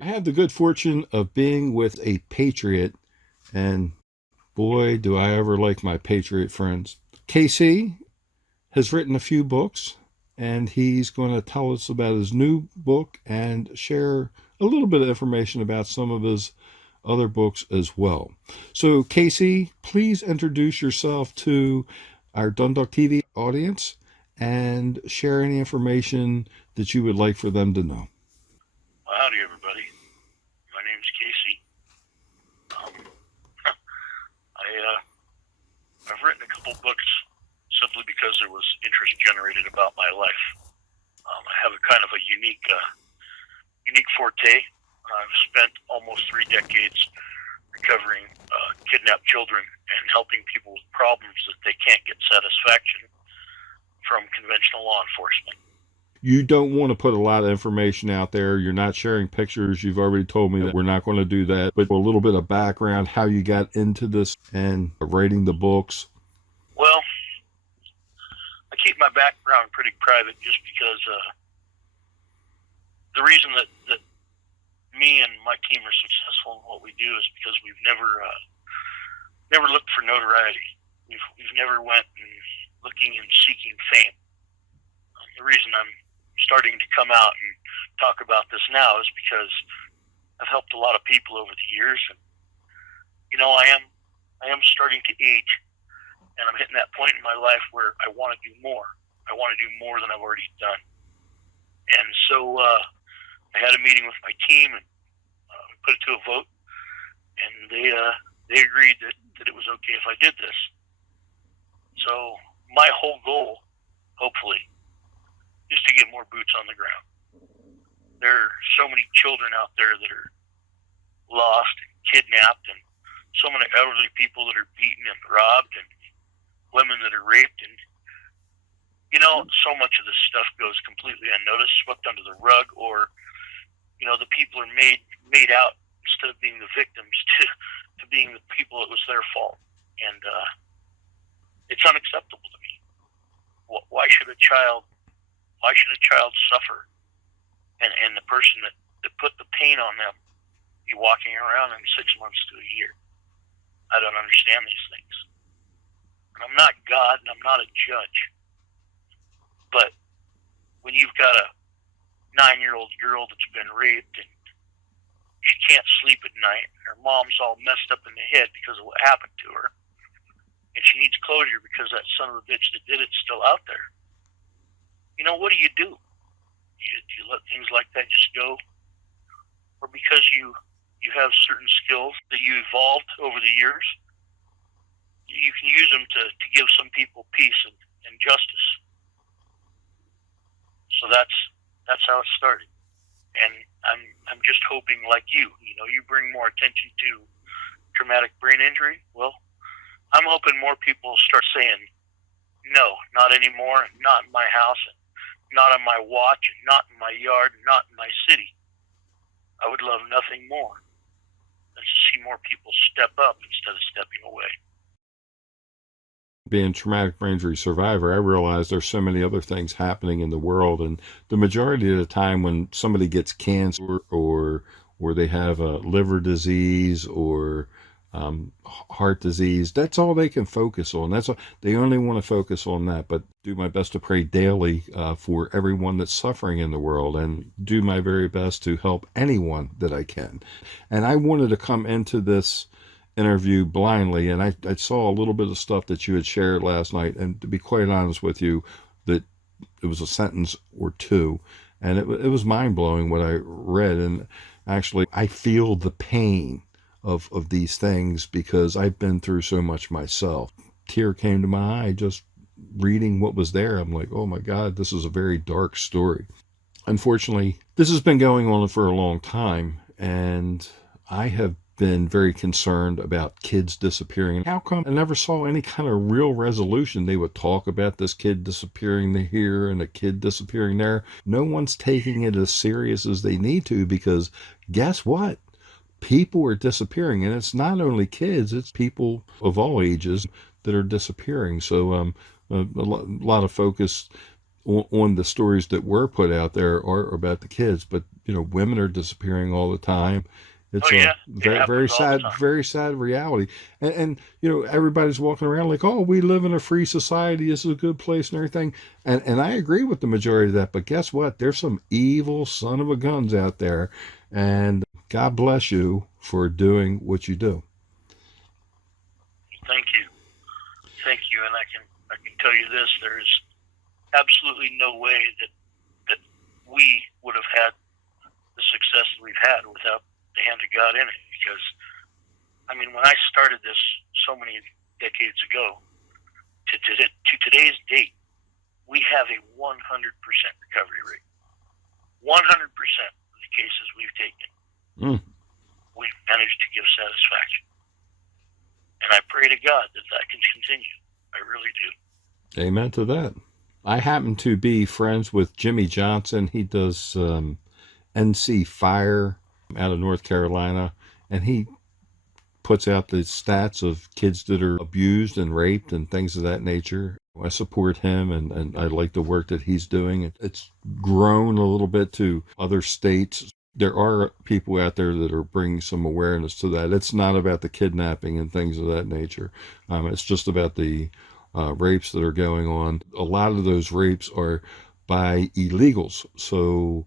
I have the good fortune of being with a patriot, and boy, do I ever like my patriot friends. KC has written a few books, and he's going to tell us about his new book and share a little bit of information about some of his other books as well. So, Casey, please introduce yourself to our Dundalk TV audience and share any information that you would like for them to know. Well, howdy, everybody. My name's Casey. I've written a couple books simply because there was interest generated about my life. I have a kind of a unique forte. I've spent almost 3 decades recovering kidnapped children and helping people with problems that they can't get satisfaction from conventional law enforcement. You don't want to put a lot of information out there. You're not sharing pictures. You've already told me that we're not going to do that. But a little bit of background, how you got into this and writing the books. Well, I keep my background pretty private just because the reason that me and my team are successful in what we do is because we've never looked for notoriety. We've never went and looking and seeking fame. The reason I'm starting to come out and talk about this now is because I've helped a lot of people over the years, and I am starting to age, and I'm hitting that point in my life where I want to do more. I want to do more than I've already done. And so I had a meeting with my team and put it to a vote, and they agreed that it was okay if I did this. So my whole goal, hopefully, is to get more boots on the ground. There are so many children out there that are lost and kidnapped, and so many elderly people that are beaten and robbed, and women that are raped, and so much of this stuff goes completely unnoticed, swept under the rug, or the people are made out, instead of being the victims, to being the people it was their fault. And it's unacceptable to me. Why should a child suffer, and the person that put the pain on them be walking around in 6 months to a year? I don't understand these things. And I'm not God, and I'm not a judge. But when you've got a 9-year-old girl that's been raped, and she can't sleep at night, and her mom's all messed up in the head because of what happened to her, and she needs closure because that son of a bitch that did it's still out there, what do? Do you let things like that just go? Or because you have certain skills that you evolved over the years, you can use them to give some people peace and justice. So that's how it started. And I'm just hoping, like you bring more attention to traumatic brain injury. Well, I'm hoping more people start saying, no, not anymore, not in my house, not on my watch, and not in my yard, and not in my city. I would love nothing more than to see more people step up instead of stepping away. Being a traumatic brain injury survivor, I realize there's so many other things happening in the world, and the majority of the time when somebody gets cancer or they have a liver disease or heart disease, that's all they can focus on. That's all they only want to focus on, that. But do my best to pray daily for everyone that's suffering in the world, and do my very best to help anyone that I can. And I wanted to come into this interview blindly, and I saw a little bit of stuff that you had shared last night, and to be quite honest with you, that it was a sentence or two, and it was mind-blowing what I read. And actually I feel the pain of these things because I've been through so much myself. Tear came to my eye just reading what was there. I'm like, oh my God, this is a very dark story. Unfortunately, this has been going on for a long time, and I have been very concerned about kids disappearing. How come I never saw any kind of real resolution? They would talk about this kid disappearing here and a kid disappearing there. No one's taking it as serious as they need to, because guess what? People are disappearing, and it's not only kids, it's people of all ages that are disappearing. So a lot of focus on the stories that were put out there are about the kids, but women are disappearing all the time. It's Oh a yeah, it happens all the time. very sad reality. And everybody's walking around like, oh, we live in a free society. This is a good place and everything. And I agree with the majority of that. But guess what? There's some evil son of a guns out there. And God bless you for doing what you do. Thank you. And I can tell you this: there is absolutely no way that we would have had the success that we've had without the hand of God in it. Because, I mean, when I started this so many decades ago to today's date, we have a 100% recovery rate. 100% of the cases we've taken, we've managed to give satisfaction. And I pray to God that can continue. I really do. Amen to that. I happen to be friends with Jimmy Johnson. He does NC Fire out of North Carolina, and he puts out the stats of kids that are abused and raped and things of that nature. I support him, and I like the work that he's doing. It's grown a little bit to other states. There are people out there that are bringing some awareness to that. It's not about the kidnapping and things of that nature. It's just about the rapes that are going on. A lot of those rapes are by illegals. So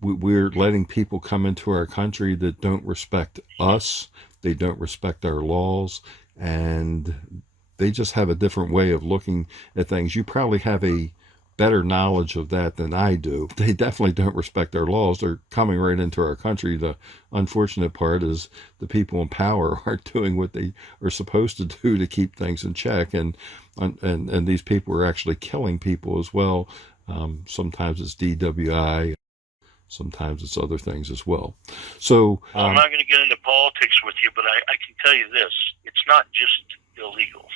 we're letting people come into our country that don't respect us. They don't respect our laws, and they just have a different way of looking at things. You probably have a better knowledge of that than I do. They definitely don't respect our laws. They're coming right into our country. The unfortunate part is the people in power aren't doing what they are supposed to do to keep things in check, and these people are actually killing people as well. Sometimes it's DWI. Sometimes it's other things as well. So I'm not going to get into politics with you, but I can tell you this: it's not just illegals.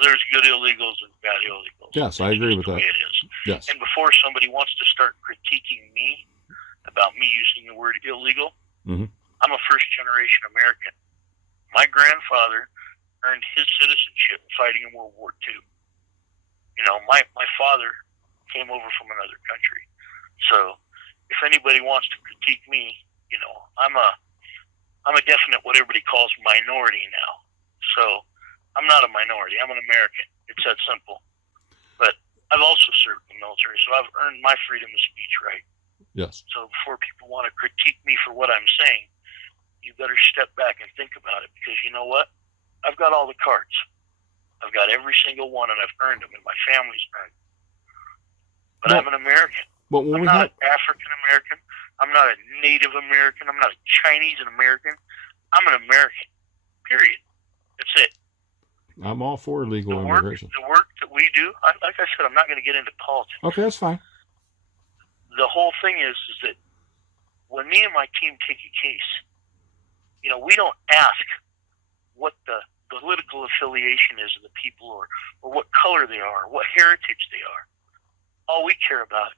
There's good illegals and bad illegals. Yes, I agree with that. It is. Yes. And before somebody wants to start critiquing me about me using the word illegal, I'm a first-generation American. My grandfather earned his citizenship fighting in World War II. My father came over from another country. So if anybody wants to critique me, I'm a definite what everybody calls minority now. So I'm not a minority. I'm an American. It's that simple. But I've also served in the military, so I've earned my freedom of speech right. Yes. So before people want to critique me for what I'm saying, you better step back and think about it, because you know what? I've got all the cards. I've got every single one, and I've earned them, and my family's earned them. But I'm an American. I'm not an African American. I'm not a Native American. I'm not a Chinese American. I'm an American. Period. That's it. I'm all for legal immigration. The work that we do, like I said, I'm not going to get into politics. Okay, that's fine. The whole thing is that when me and my team take a case, we don't ask what the political affiliation is of the people, or what color they are, or what heritage they are. All we care about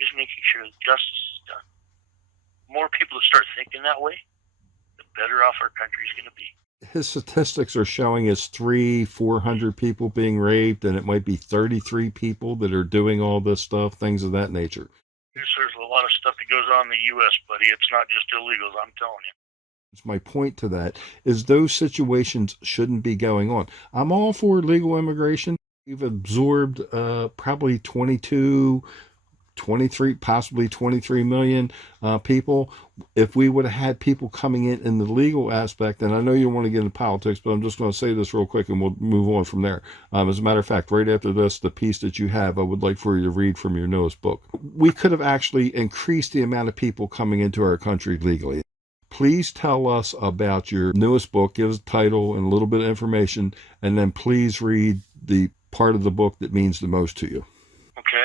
is making sure that justice is done. The more people that start thinking that way, the better off our country is going to be. His statistics are showing us 300-400 people being raped, and it might be 33 people that are doing all this stuff, things of that nature. There's a lot of stuff that goes on in the U.S., buddy. It's not just illegals, I'm telling you. My point to that is those situations shouldn't be going on. I'm all for legal immigration. We've absorbed probably 23, possibly 23 million people. If we would have had people coming in the legal aspect, and I know you don't want to get into politics, but I'm just going to say this real quick and we'll move on from there. As a matter of fact, right after this, the piece that you have, I would like for you to read from your newest book. We could have actually increased the amount of people coming into our country legally. Please tell us about your newest book. Give us a title and a little bit of information, and then please read the part of the book that means the most to you. Okay.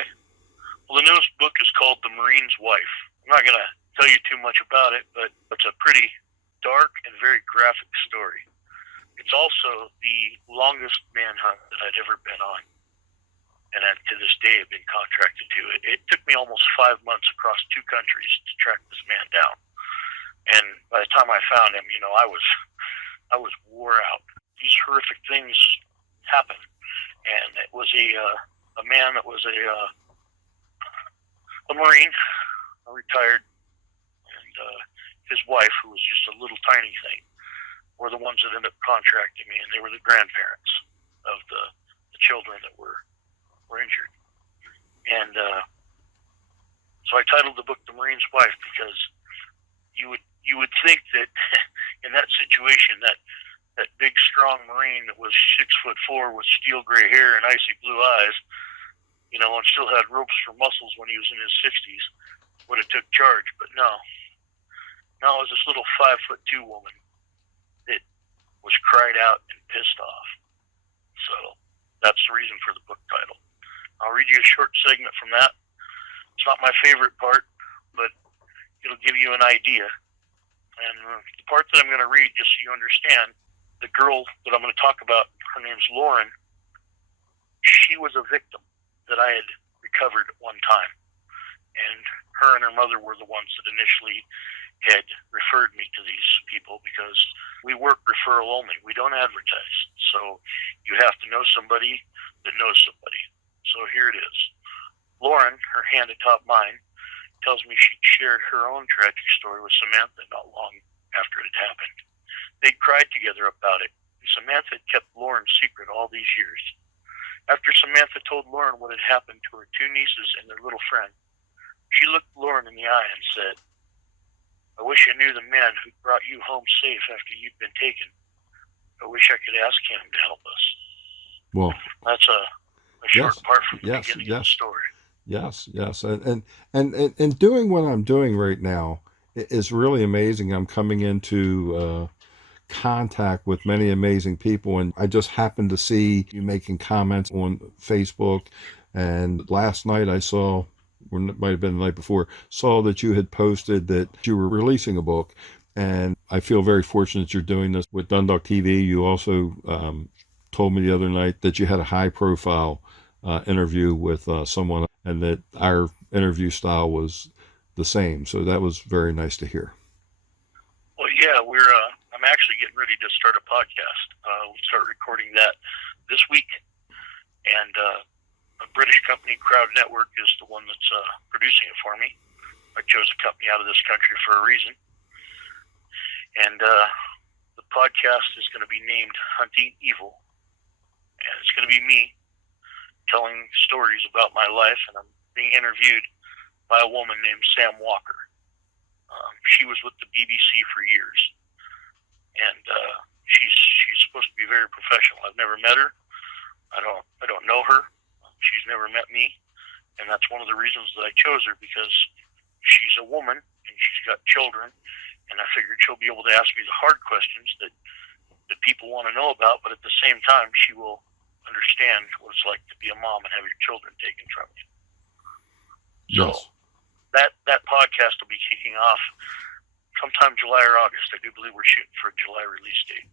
Well, the newest book is called The Marine's Wife. I'm not going to tell you too much about it, but it's a pretty dark and very graphic story. It's also the longest manhunt that I'd ever been on, and to this day I've been contracted to it. It took me almost 5 months across 2 countries to track this man down. And by the time I found him, I was wore out. These horrific things happened, and it was a a man that was a Marine, retired, and his wife, who was just a little tiny thing, were the ones that ended up contracting me, and they were the grandparents of the children that were injured. And so I titled the book "The Marine's Wife" because you would think that in that situation, that big strong Marine that was 6'4" with steel gray hair and icy blue eyes, and still had ropes for muscles when he was in his 60s, would have took charge. But no, it was this little 5'2" woman that was cried out and pissed off. So that's the reason for the book title. I'll read you a short segment from that. It's not my favorite part, but it'll give you an idea. And the part that I'm going to read, just so you understand, the girl that I'm going to talk about, her name's Lauren. She was a victim that I had recovered at one time. And her and her mother were the ones that initially had referred me to these people, because we work referral only. We don't advertise. So you have to know somebody that knows somebody. So here it is. Lauren, her hand atop mine, tells me she shared her own tragic story with Samantha not long after it had happened. They cried together about it, and Samantha had kept Lauren's secret all these years. After Samantha told Lauren what had happened to her two nieces and their little friend, she looked Lauren in the eye and said, "I wish I knew the man who brought you home safe after you'd been taken. I wish I could ask him to help us." Well, that's a short part from the beginning of the story. Yes. And doing what I'm doing right now is really amazing. I'm coming into contact with many amazing people, and I just happened to see you making comments on Facebook. And last night I saw, or it might have been the night before, saw that you had posted that you were releasing a book. And I feel very fortunate you're doing this with Dundalk TV. You also told me the other night that you had a high-profile interview with someone, and that our interview style was the same. So that was very nice to hear. Well, yeah, I'm actually getting ready to start a podcast. We'll start recording that this week. And a British company, Crowd Network, is the one that's producing it for me. I chose a company out of this country for a reason. And the podcast is going to be named Hunting Evil. And it's going to be me telling stories about my life, and I'm being interviewed by a woman named Sam Walker. She was with the BBC for years, and she's supposed to be very professional. I've never met her. I don't know her. She's never met me, and that's one of the reasons that I chose her, because she's a woman and she's got children, and I figured she'll be able to ask me the hard questions that people want to know about, but at the same time she will understand what it's like to be a mom and have your children taken from you. So yes. that podcast will be kicking off sometime July or August. I do believe we're shooting for a July release date.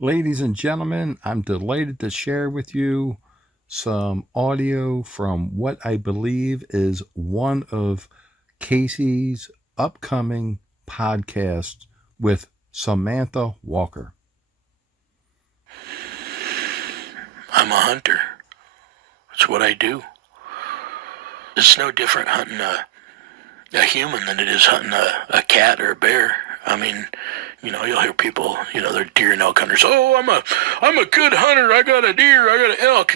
Ladies and gentlemen, I'm delighted to share with you some audio from what I believe is one of Casey's upcoming podcasts with Samantha Walker. I'm a hunter. That's what I do. It's no different hunting a human than it is hunting a cat or a bear. I mean, you'll hear people, they're deer and elk hunters. "Oh, I'm a good hunter. I got a deer. I got an elk."